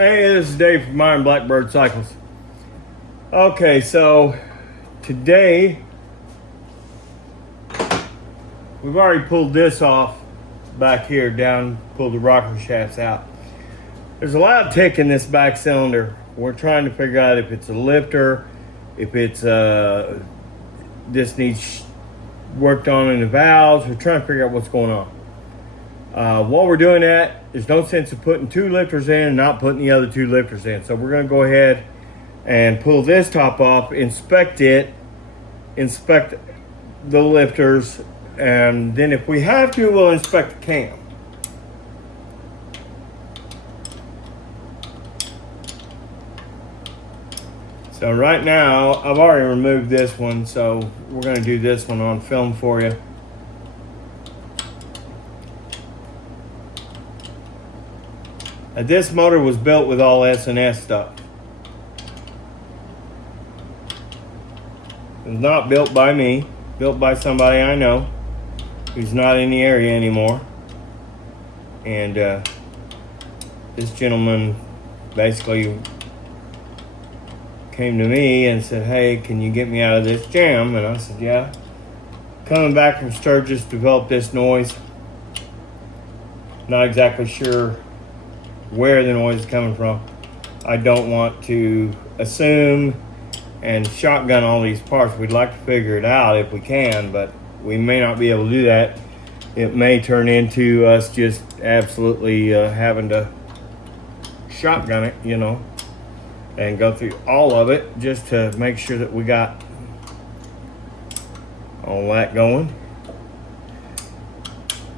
Hey, this is Dave from Iron Blackbird Cycles. Okay, so today we've already pulled this off back here down, pulled the rocker shafts out. There's a loud tick in this back cylinder. We're trying to figure out if it's a lifter, if it's this needs worked on in the valves. We're trying to figure out what's going on. While we're doing that, there's no sense of putting two lifters in and not putting the other two lifters in. So we're going to go ahead and pull this top off, inspect it, inspect the lifters, and then if we have to, we'll inspect the cam. So right now, I've already removed this one, so we're going to do this one on film for you. This motor was built with all S&S stuff. It was not built by me, built by somebody I know who's not in the area anymore. And this gentleman basically came to me and said, hey, can you get me out of this jam? And I said, yeah. Coming back from Sturgis, developed this noise. Not exactly sure where the noise is coming from. I don't want to assume and shotgun all these parts. We'd like to figure it out if we can, but we may not be able to do that. It may turn into us just absolutely having to shotgun it, you know, and go through all of it just to make sure that we got all that going.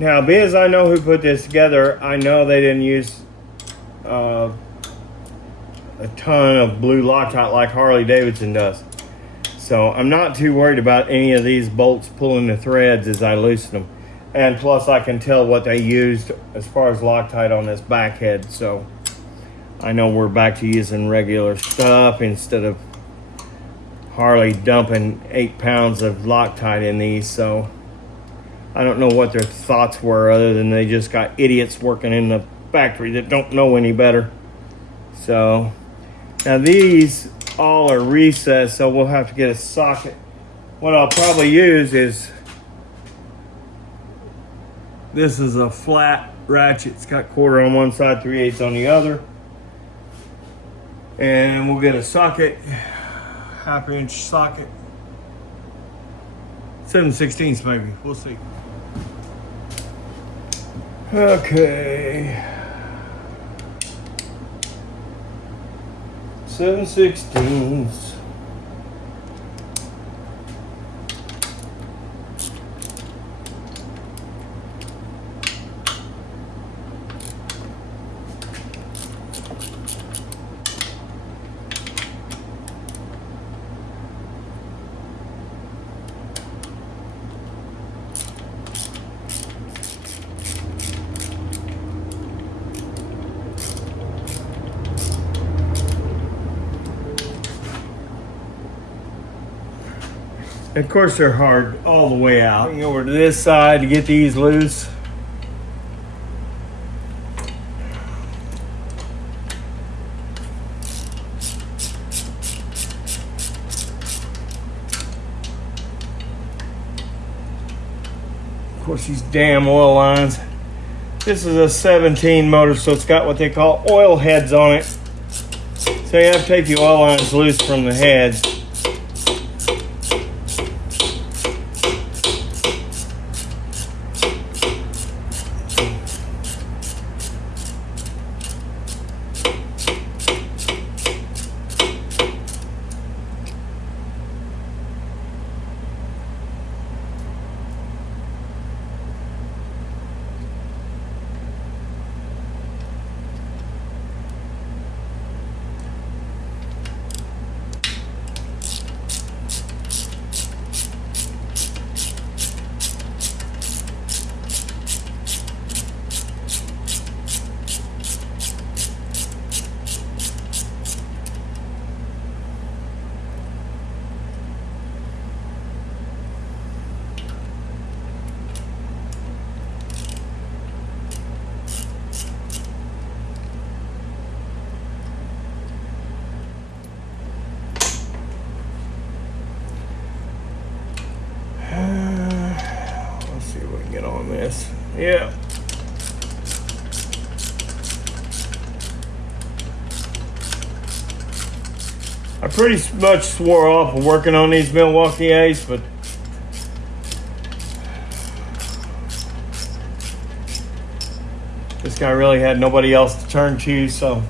Now, because I know who put this together, I know they didn't use a ton of blue Loctite like Harley Davidson does. So I'm not too worried about any of these bolts pulling the threads as I loosen them. And plus I can tell what they used as far as Loctite on this back head. So I know we're back to using regular stuff instead of Harley dumping 8 pounds of Loctite in these. So I don't know what their thoughts were other than they just got idiots working in the factory that don't know any better. So now these all are recessed, so we'll have to get a socket. What I'll probably use is, this is a flat ratchet. It's got 1/4 on one side, 3/8 on the other. And we'll get a socket, 1/2 inch socket, 7/16 maybe, we'll see. Okay. 7/16. Of course they're hard all the way out. Bring over to this side to get these loose. Of course, these damn oil lines. This is a 17 motor, so it's got what they call oil heads on it. So you have to take the oil lines loose from the heads. Yeah. I pretty much swore off of working on these Milwaukee Ace, but this guy really had nobody else to turn to, so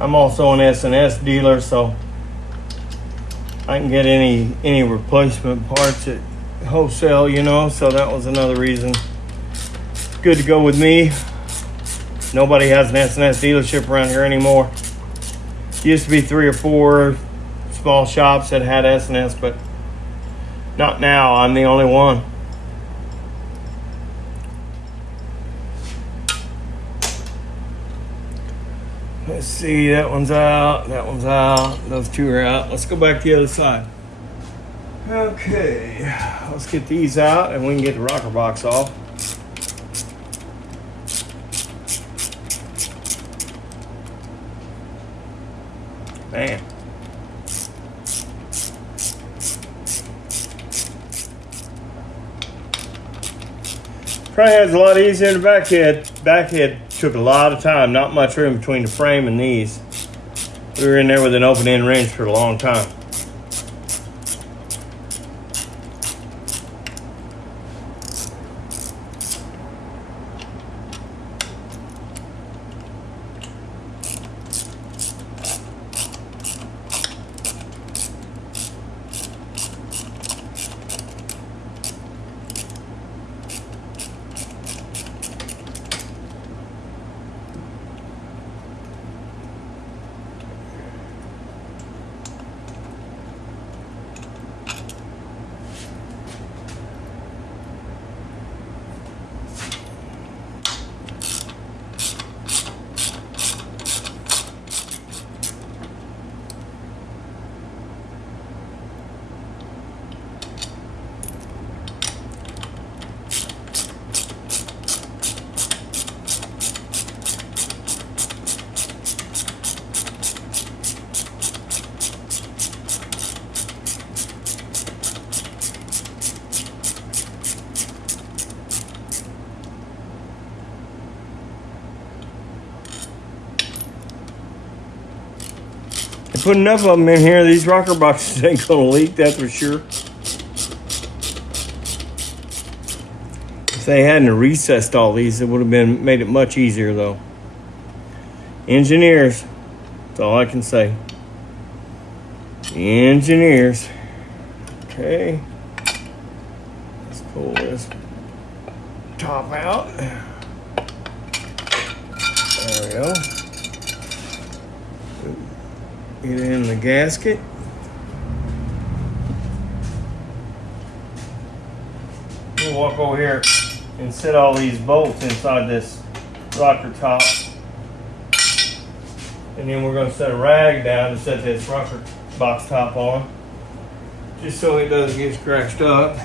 I'm also an S&S dealer, so I can get any replacement parts at wholesale, you know, so that was another reason. Good to go with me. Nobody has an S&S dealership around here anymore. Used to be 3 or 4 small shops that had S&S, but not now. I'm the only one. Let's see, that one's out, that one's out, those two are out. Let's go back to the other side. Okay, let's get these out and we can get the rocker box off. Man. Front head's a lot easier than the back head. Back head took a lot of time, not much room between the frame and these. We were in there with an open end wrench for a long time. Put enough of them in here, these rocker boxes ain't gonna leak, that's for sure. If they hadn't recessed all these, it would have made it much easier though. Engineers, that's all I can say. Engineers. Okay. Let's pull this top out. There we go. Get in the gasket. We'll walk over here and set all these bolts inside this rocker top. And then we're going to set a rag down to set this rocker box top on. Just so it doesn't get scratched up.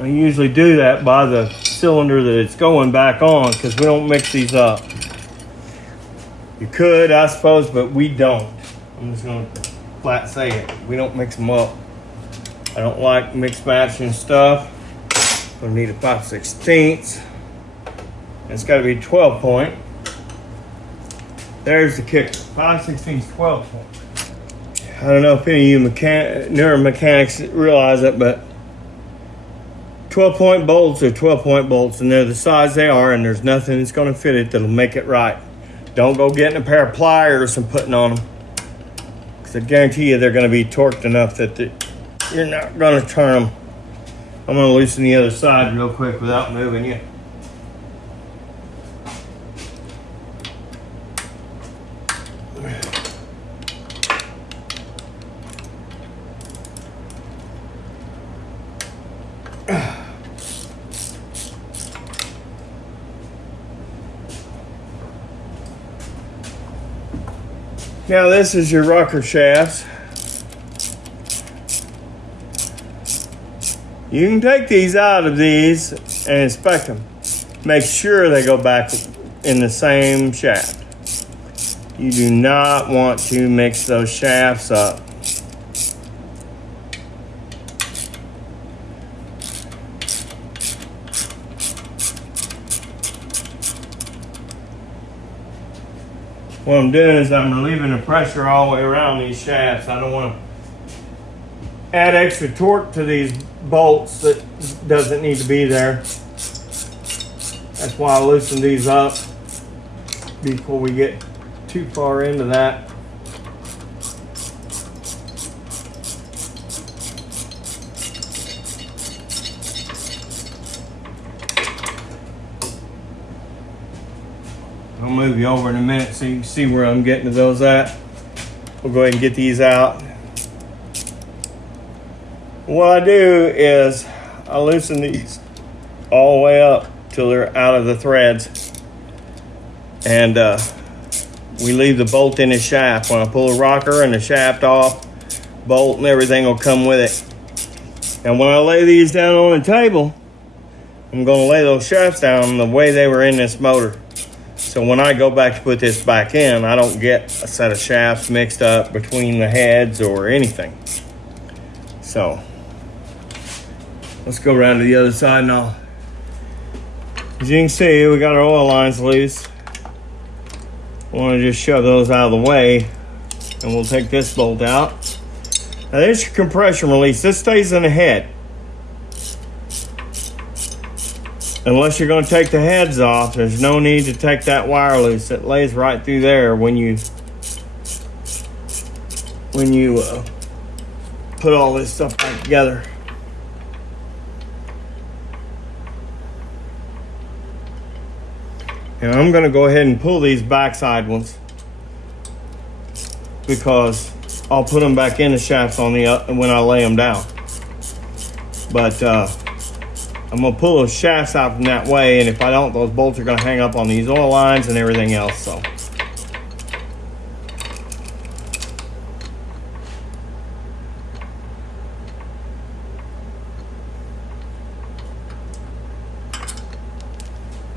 I usually do that by the cylinder that it's going back on because we don't mix these up. You could, I suppose, but we don't. I'm just going to flat say it. We don't mix them up. I don't like mixed matching stuff. Gonna need a 5/16. It's got to be 12 point. There's the kicker. 5/16, 12 point. I don't know if any of you newer mechanics realize it, but 12 point bolts are 12 point bolts, and they're the size they are, and there's nothing that's going to fit it that'll make it right. Don't go getting a pair of pliers and putting on them, because I guarantee you they're going to be torqued enough that you're not going to turn them. I'm going to loosen the other side real quick without moving you. Now this is your rocker shafts. You can take these out of these and inspect them. Make sure they go back in the same shaft. You do not want to mix those shafts up. What I'm doing is I'm relieving the pressure all the way around these shafts. I don't want to add extra torque to these bolts that doesn't need to be there. That's why I loosen these up before we get too far into that. I'll move you over in a minute so you can see where I'm getting to those at. We'll go ahead and get these out. What I do is I loosen these all the way up till they're out of the threads. And we leave the bolt in the shaft. When I pull the rocker and the shaft off, bolt and everything will come with it. And when I lay these down on the table, I'm going to lay those shafts down the way they were in this motor. So when I go back to put this back in, I don't get a set of shafts mixed up between the heads or anything. So let's go around to the other side now. As you can see, we got our oil lines loose. I want to just shove those out of the way, and we'll take this bolt out. Now there's your compression release. This stays in the head. Unless you're going to take the heads off, there's no need to take that wire loose. It lays right through there when you put all this stuff back together. And I'm going to go ahead and pull these backside ones because I'll put them back in the shafts on the when I lay them down. But I'm going to pull those shafts out from that way, and if I don't, those bolts are going to hang up on these oil lines and everything else. So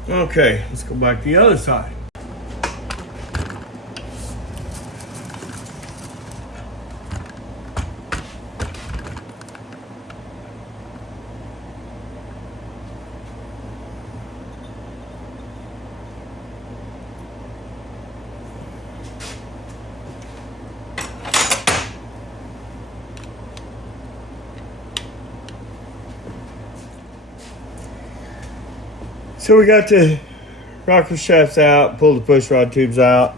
okay, let's go back to the other side. So we got the rocker shafts out, pulled the push rod tubes out.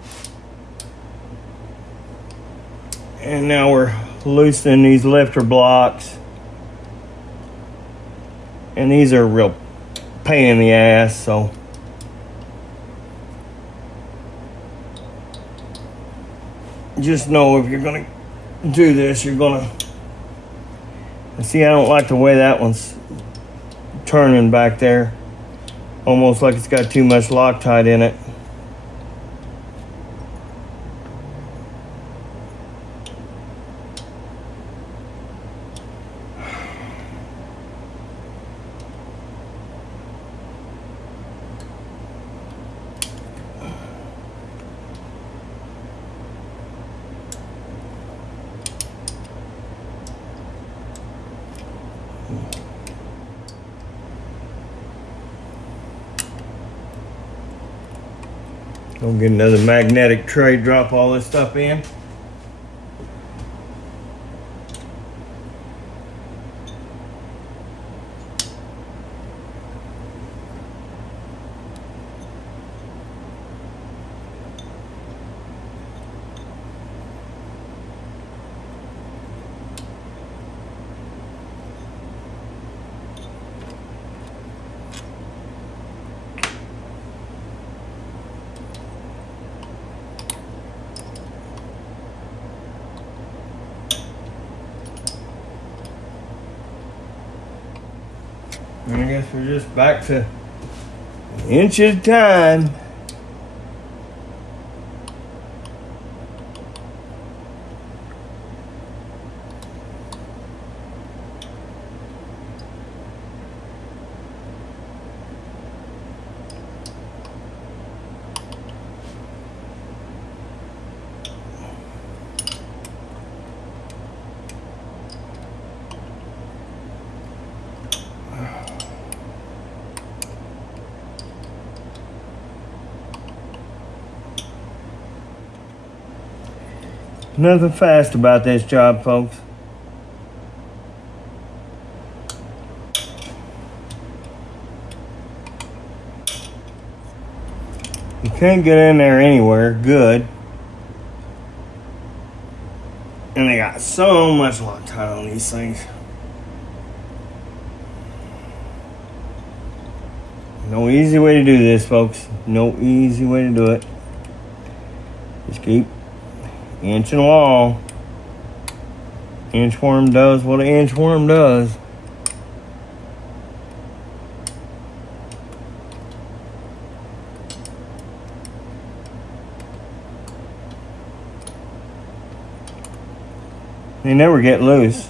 And now we're loosening these lifter blocks. And these are a real pain in the ass, so just know if you're gonna do this, you're gonna see. I don't like the way that one's turning back there. Almost like it's got too much Loctite in it. Go get another magnetic tray, drop all this stuff in. And I guess we're just back to an inch at a time. Nothing fast about this job, folks. You can't get in there anywhere good. And they got so much Loctite on these things. No easy way to do this, folks. No easy way to do it. Just keep inching along. Inchworm does what an inchworm does. They never get loose.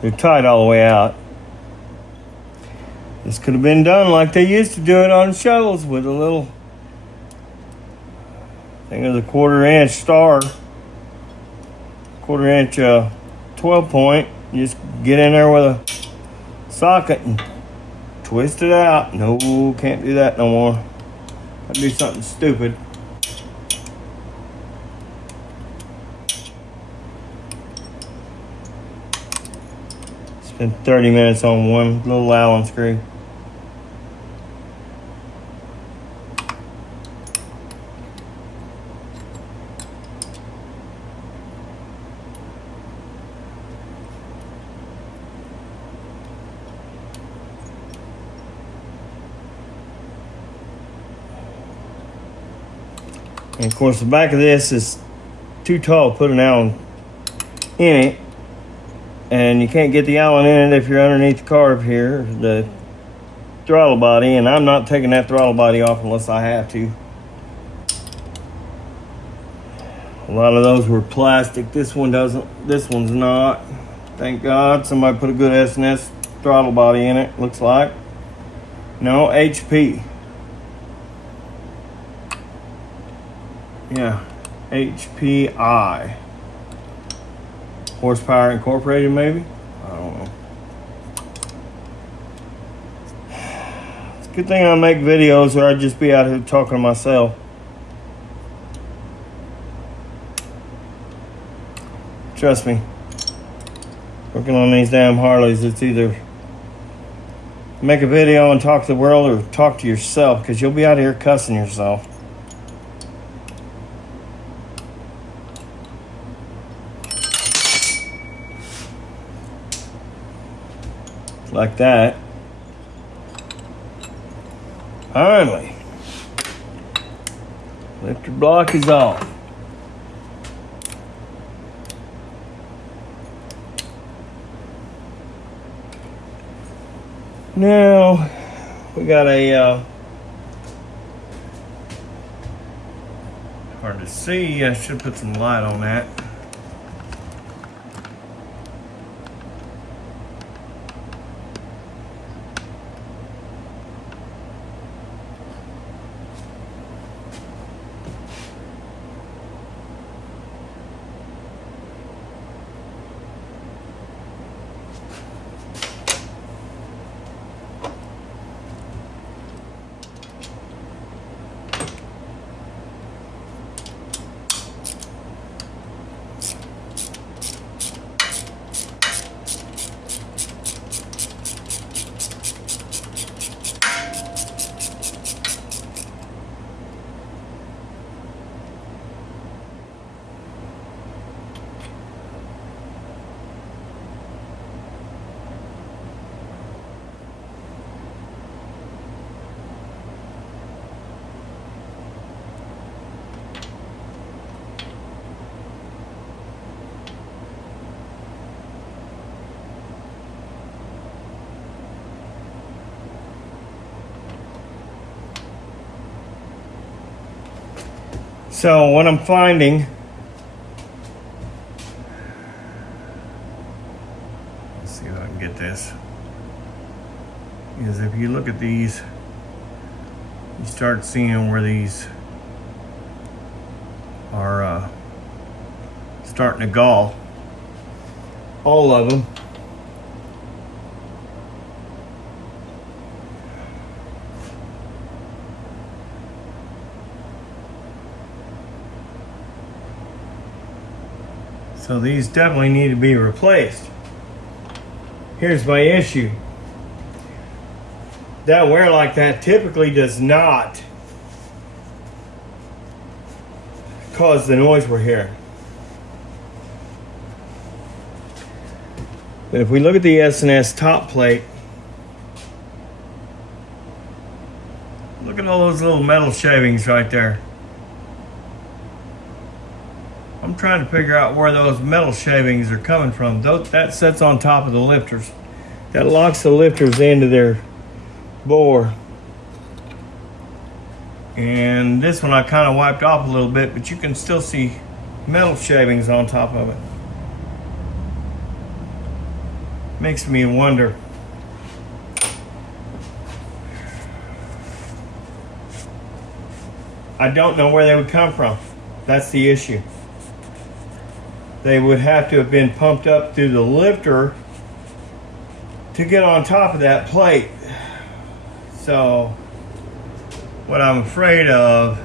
They're tied all the way out. This could have been done like they used to do it on shovels with a little, I think it was a 1/4 inch star, 1/4 inch 12 point. You just get in there with a socket and twist it out. No, can't do that no more. I'll do something stupid. Spent 30 minutes on one little Allen screw. And of course the back of this is too tall to put an Allen in it. And you can't get the Allen in it if you're underneath the carb here, the throttle body, and I'm not taking that throttle body off unless I have to. A lot of those were plastic. This one doesn't. This one's not. Thank God somebody put a good S&S throttle body in it, looks like. No, HP. Yeah, HPI. Horsepower Incorporated, maybe? I don't know. It's a good thing I make videos or I'd just be out here talking to myself. Trust me. Working on these damn Harleys, it's either make a video and talk to the world or talk to yourself, because you'll be out here cussing yourself. Like that. Finally. Lifter block is off. Now we got a hard to see. I should put some light on that. So what I'm finding, let's see if I can get this, is if you look at these, you start seeing where these are starting to gall. All of them. So these definitely need to be replaced. Here's my issue. That wear like that typically does not cause the noise we're hearing. But if we look at the S&S top plate, look at all those little metal shavings right there. I'm trying to figure out where those metal shavings are coming from. That sits on top of the lifters. That locks the lifters into their bore. And this one I kind of wiped off a little bit, but you can still see metal shavings on top of it. Makes me wonder. I don't know where they would come from. That's the issue. They would have to have been pumped up through the lifter to get on top of that plate. So what I'm afraid of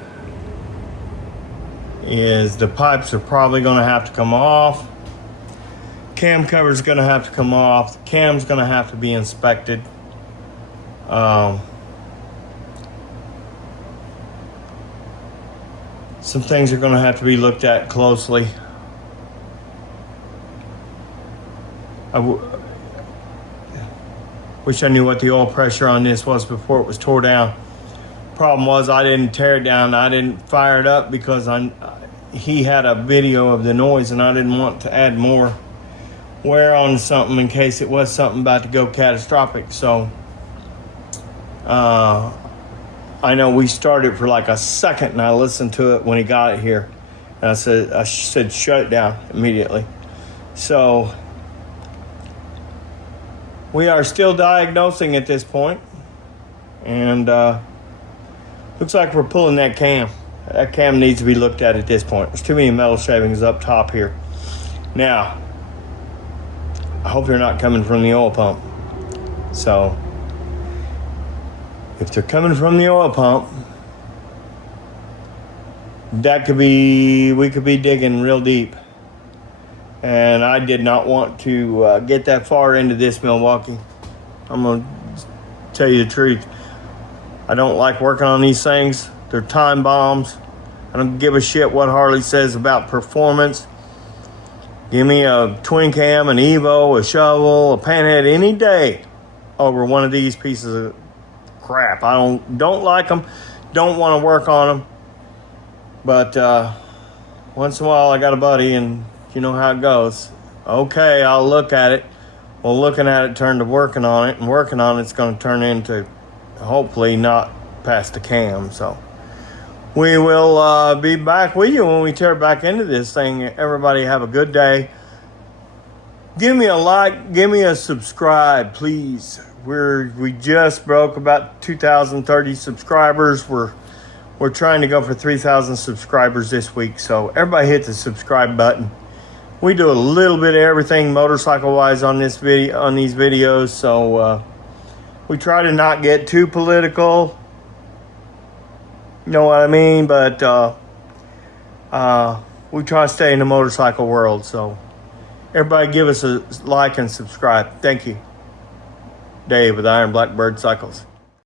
is the pipes are probably going to have to come off. Cam cover is going to have to come off. The cam's going to have to be inspected. Some things are going to have to be looked at closely. Wish I knew what the oil pressure on this was before it was tore down. Problem was I didn't tear it down. I didn't fire it up because he had a video of the noise and I didn't want to add more wear on something in case it was something about to go catastrophic. So I know we started for like a second and I listened to it when he got it here. And I said shut it down immediately. So we are still diagnosing at this point. And looks like we're pulling that cam. That cam needs to be looked at this point. There's too many metal shavings up top here. Now, I hope they're not coming from the oil pump. So, if they're coming from the oil pump, we could be digging real deep. And I did not want to get that far into this, Milwaukee. I'm going to tell you the truth. I don't like working on these things. They're time bombs. I don't give a shit what Harley says about performance. Give me a twin cam, an Evo, a shovel, a panhead any day over one of these pieces of crap. I don't like them. Don't want to work on them. But once in a while I got a buddy and you know how it goes. Okay, I'll look at it. Well, looking at it turned to working on it, and working on it's going to turn into hopefully not past the cam. So we will be back with you when we tear back into this thing. Everybody have a good day. Give me a like, give me a subscribe, please. We just broke about 2,030 subscribers. We're trying to go for 3,000 subscribers this week. So everybody hit the subscribe button. We do a little bit of everything motorcycle wise on these videos. So we try to not get too political. You know what I mean? But we try to stay in the motorcycle world. So everybody give us a like and subscribe. Thank you. Dave with Iron Blackbird Cycles.